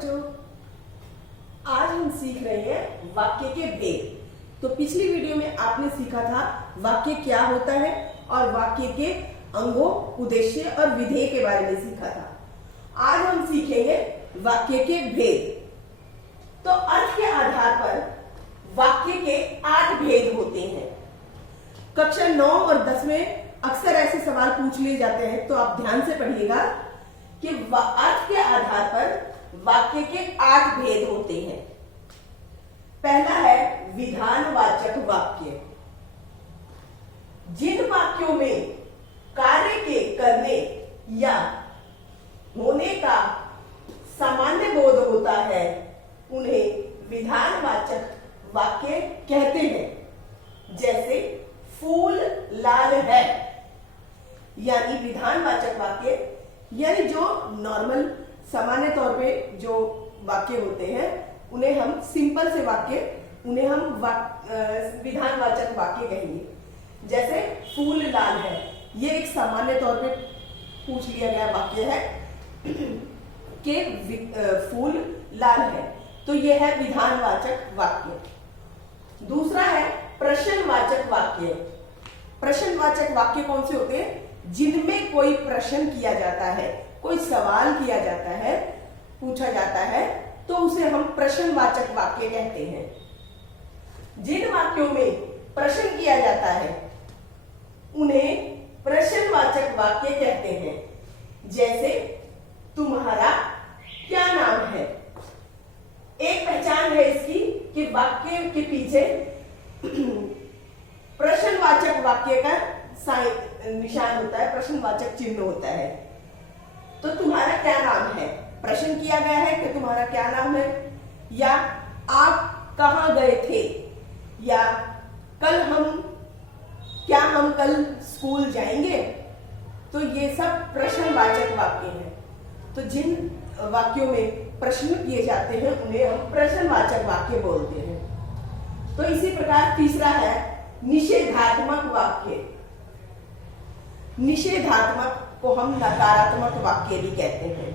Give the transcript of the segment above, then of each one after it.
बच्चों, आज हम सीख रहे हैं वाक्य के भेद। तो पिछली वीडियो में आपने सीखा था वाक्य क्या होता है और वाक्य के अंगों, उद्देश्य और विधेय के बारे में सीखा था। आज हम सीखेंगे वाक्य के भेद। तो अर्थ के आधार पर वाक्य के 8 भेद होते हैं। कक्षा 9 और 10 में अक्सर ऐसे सवाल पूछ लिए जाते हैं, तो आप ध्यान से पढ़िएगा कि अर्थ के आधार पर वाक्य के 8 भेद होते हैं। पहला है विधानवाचक वाक्य। जिन वाक्यों में कार्य के करने या होने का सामान्य बोध होता है उन्हें विधानवाचक वाक्य कहते हैं। जैसे फूल लाल है, यानी विधानवाचक वाक्य, यानी जो नॉर्मल सामान्य तौर पे जो वाक्य होते हैं उन्हें हम सिंपल से वाक्य, उन्हें हम विधानवाचक वाक्य कहेंगे। जैसे फूल लाल है, ये एक सामान्य तौर पे पूछ लिया गया वाक्य है कि फूल लाल है, तो यह है विधानवाचक वाक्य। दूसरा है प्रश्नवाचक वाक्य। प्रश्नवाचक वाक्य कौन से होते हैं? जिनमें कोई प्रश्न किया जाता है, कोई सवाल किया जाता है, पूछा जाता है, तो उसे हम प्रश्नवाचक वाक्य कहते हैं। जिन वाक्यों में प्रश्न किया जाता है उन्हें प्रश्नवाचक वाक्य कहते हैं। जैसे तुम्हारा क्या नाम है? एक पहचान है इसकी कि वाक्य के पीछे प्रश्नवाचक वाक्य का निशान होता है, प्रश्नवाचक चिन्ह होता है। तो तुम्हारा क्या नाम है? प्रश्न किया गया है कि तुम्हारा क्या नाम है, या आप कहाँ गए थे, या हम कल स्कूल जाएंगे। तो ये सब प्रश्नवाचक वाक्य हैं। तो जिन वाक्यों में प्रश्न किए जाते हैं उन्हें हम प्रश्नवाचक वाक्य बोलते हैं। तो इसी प्रकार तीसरा है निषेधात्मक वाक्य। निषेधात्मक को हम नकारात्मक वाक्य भी कहते हैं।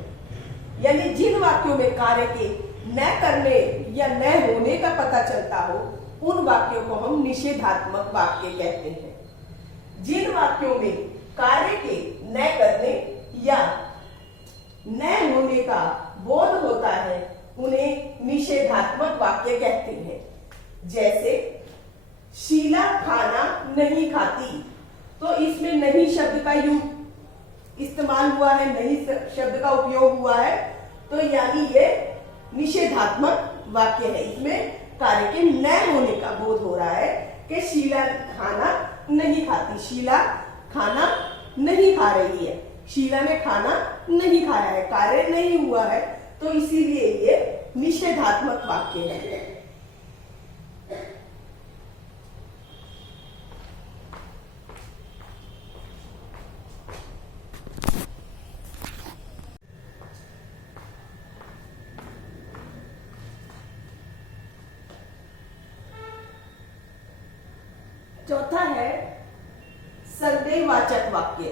यानी जिन वाक्यों में कार्य के न करने या न होने का पता चलता हो उन वाक्यों को हम निषेधात्मक वाक्य कहते हैं। जिन वाक्यों में कार्य के न करने या न होने का बोध होता है उन्हें निषेधात्मक वाक्य कहते हैं। जैसे शीला खाना नहीं खाती, तो इसमें नहीं शब्द का इस्तेमाल हुआ है, नहीं शब्द का उपयोग हुआ है, तो यानी ये निषेधात्मक वाक्य है। इसमें कार्य के न होने का बोध हो रहा है कि शीला खाना नहीं खाती, शीला खाना नहीं खा रही है, शीला ने खाना नहीं खाया है, कार्य नहीं हुआ है, तो इसीलिए ये निषेधात्मक वाक्य है। चौथा है संदेहवाचक वाक्य।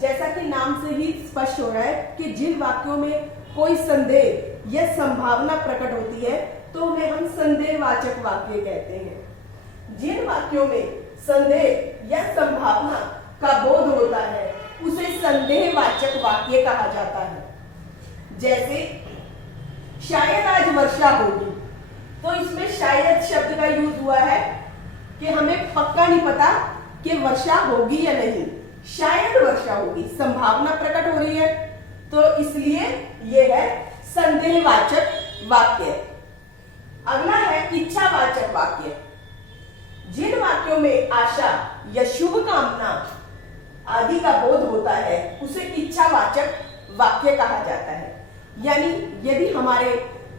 जैसा कि नाम से ही स्पष्ट हो रहा है कि जिन वाक्यों में कोई संदेह या संभावना प्रकट होती है तो उन्हें हम संदेहवाचक वाक्य कहते हैं। जिन वाक्यों में संदेह या संभावना का बोध होता है उसे संदेहवाचक वाक्य कहा जाता है। जैसे शायद आज वर्षा होगी, तो इसमें शायद शब्द का यूज हुआ है कि हमें पक्का नहीं पता कि वर्षा होगी या नहीं, शायद वर्षा होगी, संभावना प्रकट हो रही है, तो इसलिए यह है संदेहवाचक वाक्य। अगला है इच्छावाचक वाक्य। जिन वाक्यों में आशा या शुभ कामना आदि का बोध होता है उसे इच्छावाचक वाक्य कहा जाता है। यानी यदि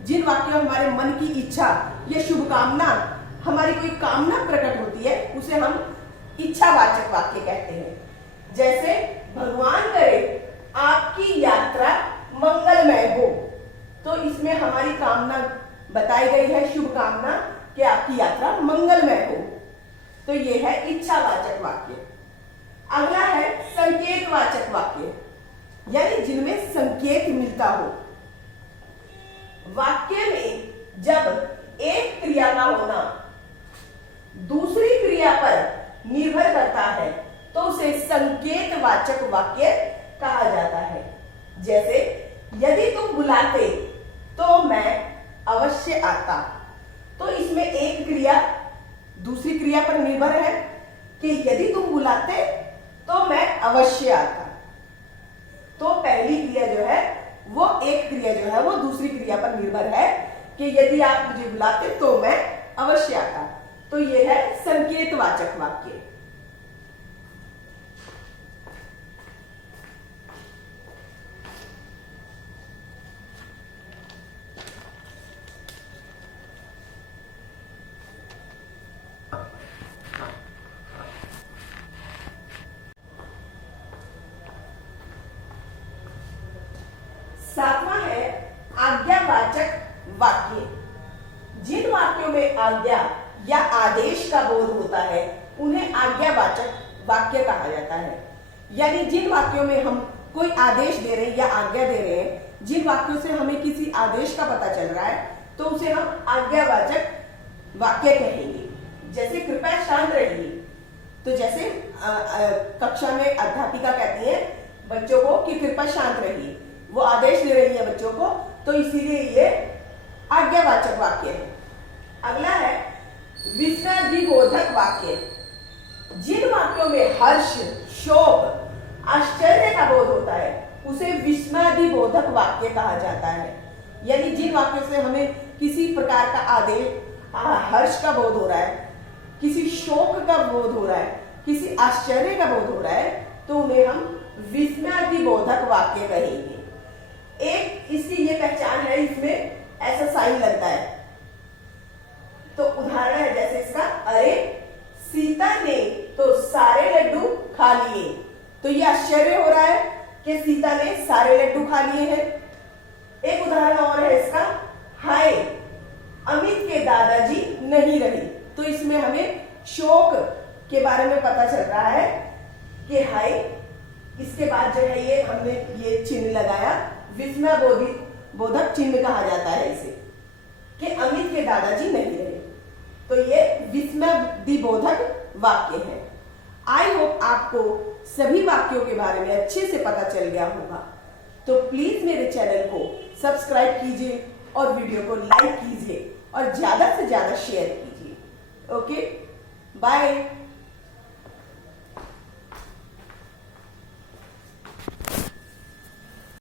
जिन वाक्यों में हमारे मन की इच्छा या शुभकामना, हमारी कोई कामना प्रकट होती है उसे हम इच्छावाचक वाक्य कहते हैं। जैसे भगवान करे आपकी यात्रा मंगलमय हो, तो इसमें हमारी कामना बताई गई है, शुभकामना कि आपकी यात्रा मंगलमय हो, तो यह है इच्छावाचक वाक्य। अगला है संकेतवाचक वाक्य, यानी जिनमें संकेत मिलता हो, वाक्य में जब एक क्रिया का होना दूसरी क्रिया पर निर्भर करता है तो उसे संकेतवाचक वाक्य कहा जाता है। जैसे यदि तुम बुलाते तो मैं अवश्य आता, तो इसमें एक क्रिया दूसरी क्रिया पर निर्भर है कि यदि तुम बुलाते तो मैं अवश्य आता। तो पहली क्रिया जो है वो एक क्रिया जो है वो दूसरी क्रिया पर निर्भर है कि यदि आप मुझे बुलाते तो मैं अवश्य आता। तो ये है संकेतवाचक वाक्य। सातवां है आज्ञावाचक वाक्य। जिन वाक्यों में आज्ञा या आदेश का बोध होता है उन्हें आज्ञावाचक वाक्य कहा जाता है। यानी जिन वाक्यों में हम कोई आदेश दे रहे हैं या आज्ञा दे रहे हैं, जिन वाक्यों से हमें किसी आदेश का पता चल रहा है तो उसे हम आज्ञावाचक वाक्य कहेंगे। जैसे कृपया शांत रहिए, तो जैसे कक्षा में अध्यापिका कहती है बच्चों को कि कृपया शांत रहिए, वो आदेश दे रही है बच्चों को, तो इसीलिए ये आज्ञावाचक वाक्य है। अगला है विस्मयादिबोधक वाक्य। जिन वाक्यों में हर्ष, शोक, आश्चर्य का बोध होता है उसे विस्मयादिबोधक वाक्य कहा जाता है। यानी जिन वाक्यों से हमें किसी प्रकार का आदेश, हर्ष का बोध हो रहा है, किसी शोक का बोध हो रहा है, किसी आश्चर्य का बोध हो रहा है, तो उन्हें हम विस्मयादिबोधक वाक्य कहेंगे। एक इसकी ये पहचान है, इसमें ऐसा साइन लगता है। तो उदाहरण है जैसे इसका, अरे सीता ने तो सारे लड्डू खा लिए, तो ये आश्चर्य हो रहा है कि सीता ने सारे लड्डू खा लिए हैं। एक उदाहरण और है इसका, हाय अमित के दादाजी नहीं रहे, तो इसमें हमें शोक के बारे में पता चल रहा है कि हाय, इसके बाद जो है ये हमने ये चिन्ह लगाया, विस्मय बोधक चिन्ह कहा जाता है इसे, कि अमित के दादाजी नहीं रहे, तो ये विस्मयादिबोधक वाक्य है। आई होप आपको सभी वाक्यों के बारे में अच्छे से पता चल गया होगा। तो प्लीज मेरे चैनल को सब्सक्राइब कीजिए और वीडियो को लाइक कीजिए और ज्यादा से ज्यादा शेयर कीजिए। Okay, bye.